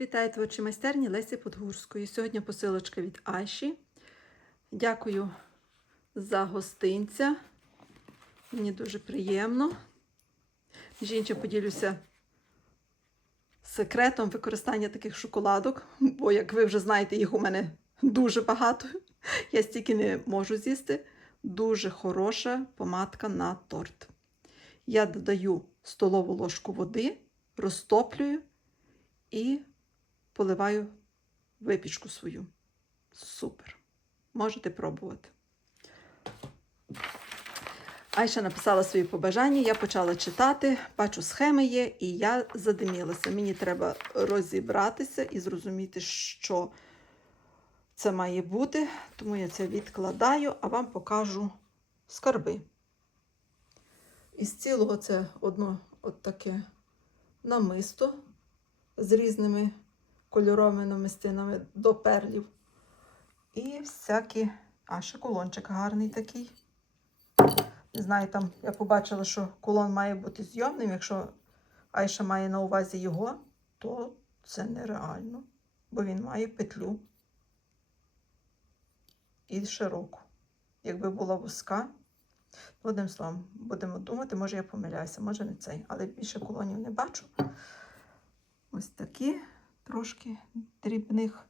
Вітаю творчі майстерні Лесі Подгурської. Сьогодні посилочка від Аші. Дякую за гостинця. Мені дуже приємно. Між іншим поділюся секретом використання таких шоколадок, бо, як ви вже знаєте, їх у мене дуже багато. Я стільки не можу з'їсти. Дуже хороша помадка на торт. Я додаю столову ложку води, розтоплюю і поливаю випічку свою. Супер. Можете пробувати. Айша написала свої побажання, я почала читати, бачу, схеми є, і я задимілася. Мені треба розібратися і зрозуміти, що це має бути, тому я це відкладаю, а вам покажу скарби. Із цілого це одно от таке намисто з різними кольоровими намистинами до перлів. І всякі. А, ще кулончик гарний такий. Не знаю, там я побачила, що кулон має бути зйомним. Якщо Айша має на увазі його, то це нереально, бо він має петлю і широку. Якби була вузька, одним словом, будемо думати, може я помиляюся, може не цей, але більше кулонів не бачу. Ось такі трошки дрібних.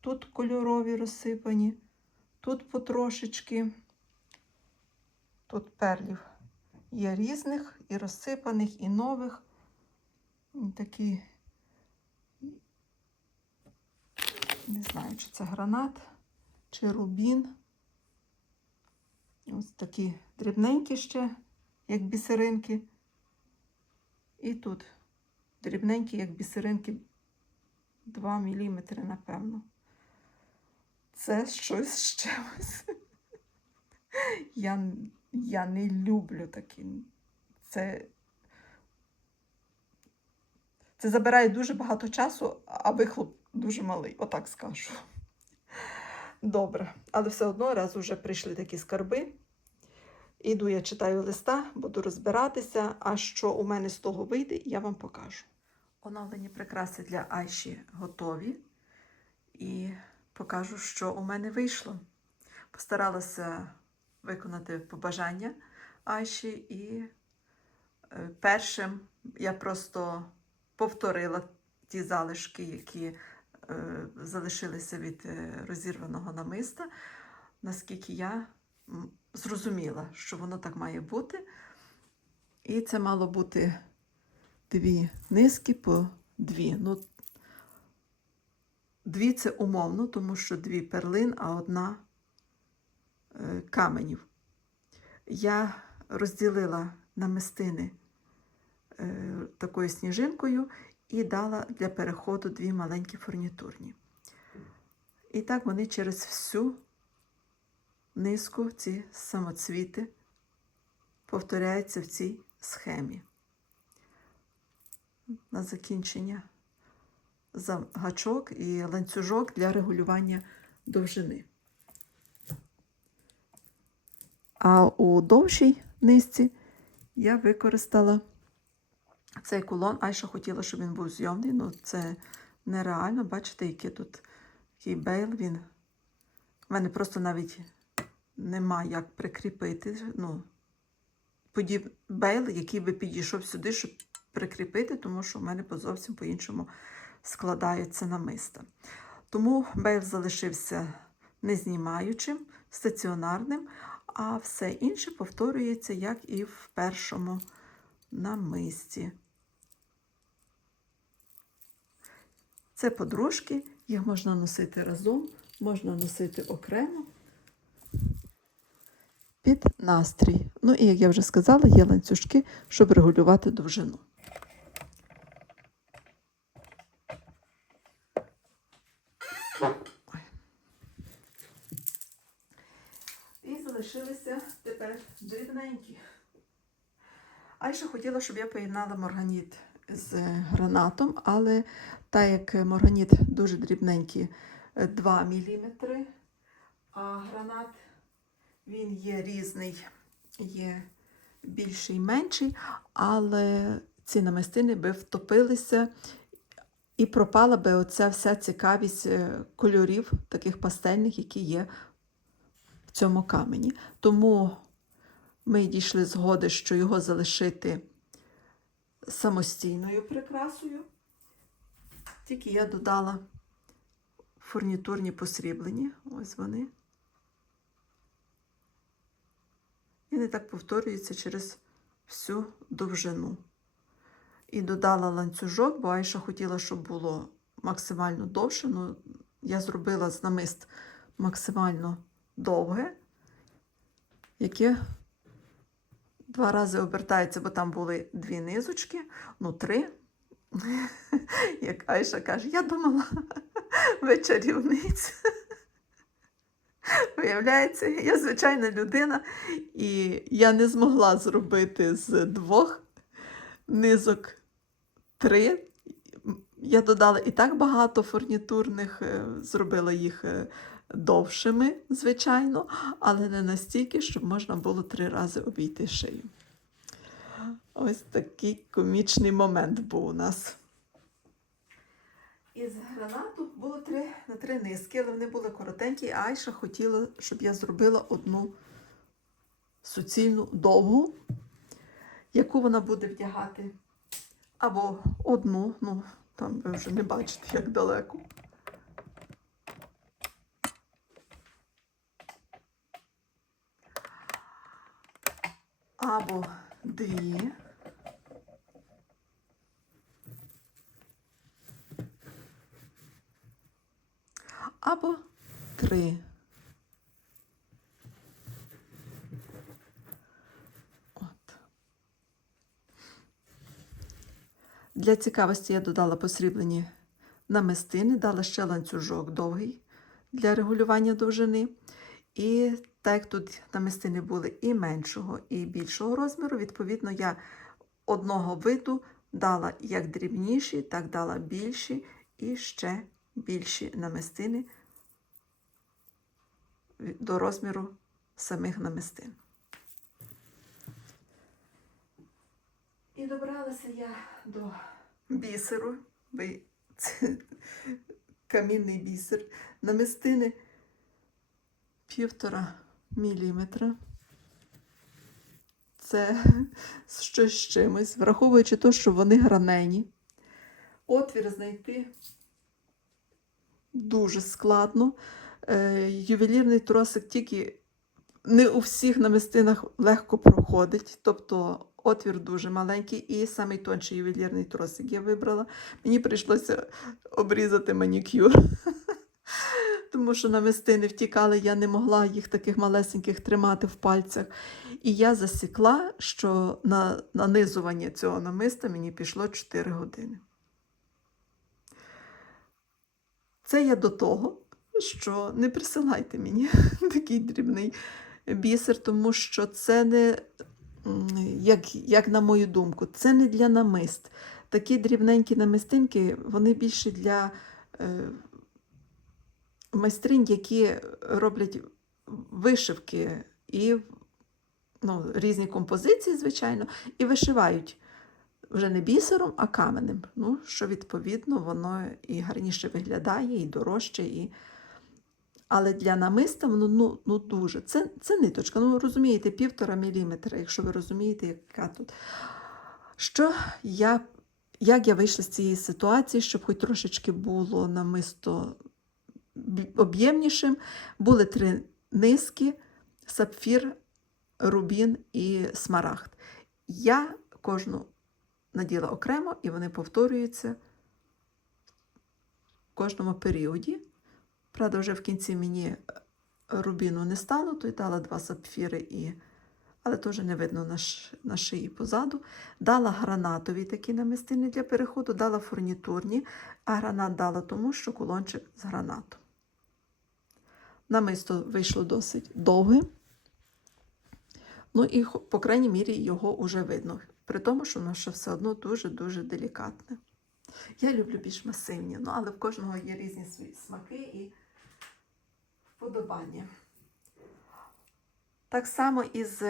Тут кольорові розсипані, тут потрошечки. Тут перлів є різних, і розсипаних, і нових. Такі, не знаю, чи це гранат, чи рубін. Ось такі дрібненькі ще, як бісеринки. І тут дрібненькі, як бісеринки, 2 мм, напевно. Це щось з чимось. Я, я не люблю такі. Це, це забирає дуже багато часу, а вихлоп дуже малий, отак скажу. Добре, але все одно раз вже прийшли такі скарби. Іду, я читаю листа, буду розбиратися, а що у мене з того вийде, я вам покажу. Оновлені прикраси для Айші готові. І покажу, що у мене вийшло. Постаралася виконати побажання Айші, і е, першим я просто повторила ті залишки, які е, залишилися від е, розірваного намиста, наскільки я зрозуміла, що воно так має бути. І це мало бути дві низки по дві. Ну, Дві це умовно, тому що дві перлин, а одна е, каменів. Я розділила намистини е, такою сніжинкою і дала для переходу дві маленькі фурнітурні. І так вони через всю низку, ці самоцвіти, повторяються в цій схемі. На закінчення гачок і ланцюжок для регулювання довжини. А у довшій низці я використала цей кулон. Айша хотіла, щоб він був зйомний, але це нереально. Бачите, який тут який бейл він. У мене просто навіть нема як прикріпити. Ну, подіб... бейл, який би підійшов сюди, щоб прикріпити, тому що в мене зовсім по-іншому складаються намиста. Тому бейл залишився незнімаючим, стаціонарним, а все інше повторюється, як і в першому намисті. Це подружки, їх можна носити разом, можна носити окремо під настрій. Ну і, як я вже сказала, є ланцюжки, щоб регулювати довжину. І залишилися тепер дрібненькі. Айша хотіла, щоб я поєднала морганіт з гранатом, але так як морганіт дуже дрібненький 2 мм, а гранат він є різний, є більший і менший, але ці намистини би втопилися І пропала би оця вся цікавість е, кольорів, таких пастельних, які є в цьому камені. Тому ми дійшли згоди, що його залишити самостійною прикрасою. Тільки я додала фурнітурні посріблені. Ось вони. І не так повторюється через всю довжину. І додала ланцюжок, бо Айша хотіла, щоб було максимально довше. Ну, я зробила з намист максимально довге, яке два рази обертається, бо там були дві низочки, ну три. Як Айша каже, я думала, ви. Виявляється, я звичайна людина, і я не змогла зробити з двох низок три. Я додала і так багато фурнітурних, е, зробила їх е, довшими, звичайно, але не настільки, щоб можна було три рази обійти шию. Ось такий комічний момент був у нас. Із гранату було три на три низки, але вони були коротенькі, а Айша хотіла, щоб я зробила одну суцільну довгу, яку вона буде вдягати. Або одну, ну, там ви вже не бачите, як далеко. Або дві. Або три. От. Для цікавості я додала посріблені намистини, дала ще ланцюжок довгий для регулювання довжини. І так як тут намистини були і меншого, і більшого розміру, відповідно, я одного виду дала як дрібніші, так дала більші і ще більші намистини до розміру самих намистин. І добралася я до бісеру, це камінний бісер, намистини півтора міліметра. Це щось з чимось, враховуючи те, що вони гранені. Отвір знайти дуже складно. Е, ювелірний тросик тільки не у всіх намистинах легко проходить, тобто отвір дуже маленький і самий тонший ювелірний тросик я вибрала. Мені прийшлося обрізати манікюр, тому що намистини втікали, я не могла їх таких малесеньких тримати в пальцях. І я засікла, що на нанизування цього намиста мені пішло 4 години. Це я до того, що не присилайте мені такий дрібний бісер, тому що це не, як, як на мою думку, це не для намист. Такі дрібненькі намистинки, вони більше для е, майстринь, які роблять вишивки і ну, різні композиції, звичайно, і вишивають вже не бісером, а каменем. Ну, що, відповідно, воно і гарніше виглядає, і дорожче, і. Але для намиста воно ну, ну дуже. Це це ниточка. Ну, розумієте, півтора міліметра, якщо ви розумієте, яка тут. Що я, Як я вийшла з цієї ситуації, щоб хоч трошечки було намисто об'ємнішим, були три низки: сапфір, рубін і смарагд. Я кожну наділа окремо, і вони повторюються в кожному періоді. Правда, вже в кінці мені рубіну не стало, то й дала два сапфіри, і... але теж не видно на, ш... на шиї позаду. Дала гранатові такі намистини для переходу, дала фурнітурні, а гранат дала тому, що кулончик з гранатом. Намисто вийшло досить довге. Ну і, по крайній мірі, його вже видно. При тому, що воно ще все одно дуже-дуже делікатне. Я люблю більш масивні, ну, але в кожного є різні свої смаки і вподобання. Так само із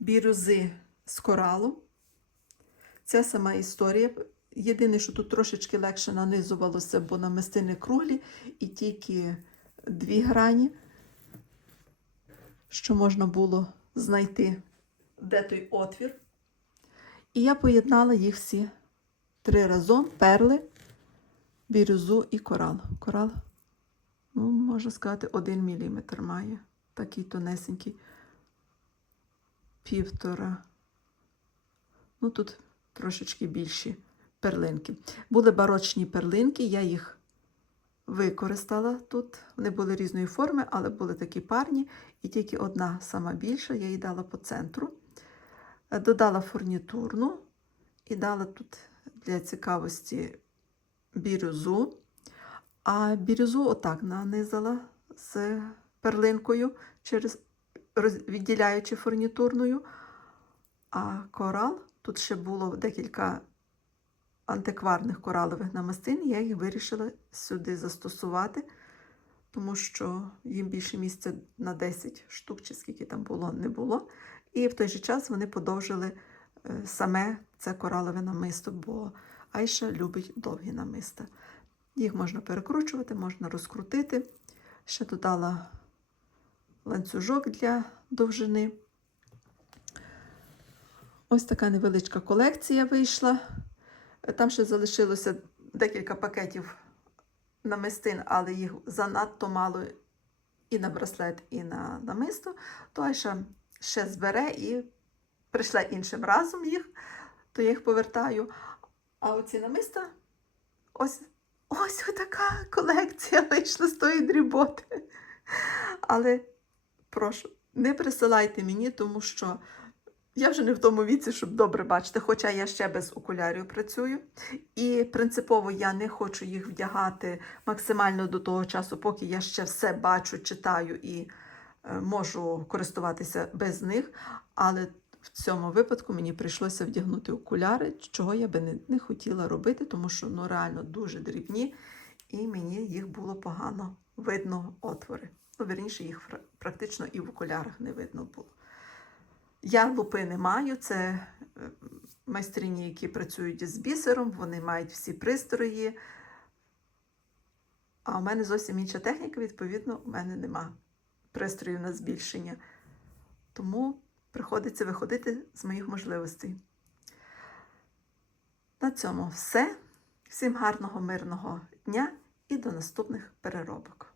бірюзи з коралу. Ця сама історія. Єдине, що тут трошечки легше нанизувалося, бо намистини круглі і тільки дві грані, що можна було знайти, де той отвір. І я поєднала їх всі три разом: перли, бірюзу і корал. Корал, ну, можна сказати, один міліметр має. Такий тонесенький. Півтора. Ну, тут трошечки більші перлинки. Були барочні перлинки, я їх використала тут. Вони були різної форми, але були такі парні. І тільки одна сама більша, я їй дала по центру. Е, Додала фурнітурну і дала тут для цікавості бірюзу. А бірюзу отак нанизала з перлинкою, через, відділяючи фурнітурною. А корал, тут ще було декілька антикварних коралових намистин, я їх вирішила сюди застосувати, тому що їм більше місця на 10 штук, чи скільки там було, не було. І в той же час вони подовжили е, саме це коралове намисто, бо Айша любить довгі намиста. Їх можна перекручувати, можна розкрутити. Ще додала ланцюжок для довжини. Ось така невеличка колекція вийшла. Там ще залишилося декілька пакетів намистин, але їх занадто мало і на браслет, і на намисто. То ще збере і прийшла іншим разом їх, то я їх повертаю. А оці намиста, ось, ось така колекція вийшла з тої дріботи. Але прошу, не присилайте мені, тому що я вже не в тому віці, щоб добре бачити, хоча я ще без окулярів працюю. І принципово я не хочу їх вдягати максимально до того часу, поки я ще все бачу, читаю і е, можу користуватися без них. Але в цьому випадку мені прийшлося вдягнути окуляри, чого я би не, не хотіла робити, тому що ну, реально дуже дрібні, і мені їх було погано видно отвори. Ну, верніше, їх практично і в окулярах не видно було. Я лупи не маю, це е, майстрині, які працюють з бісером, вони мають всі пристрої. А у мене зовсім інша техніка, відповідно, у мене нема пристроїв на збільшення. Тому приходиться виходити з моїх можливостей. На цьому все. Всім гарного, мирного дня і до наступних переробок.